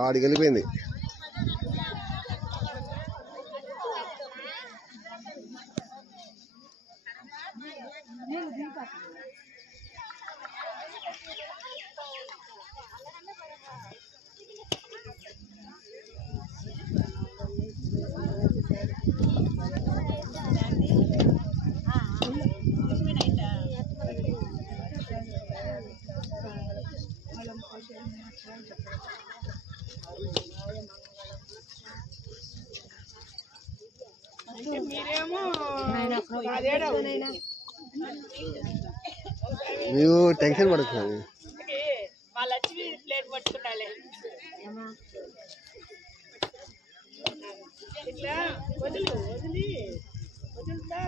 ఆడికి వెళ్ళిపోయింది. ನೀವು ಟೆನ್షన్ పడుతున్నారు. వాళ్ళొచ్చి ప్లేట్ పట్టుకుంటాలే ఇట్లా వదిలి వదులుతా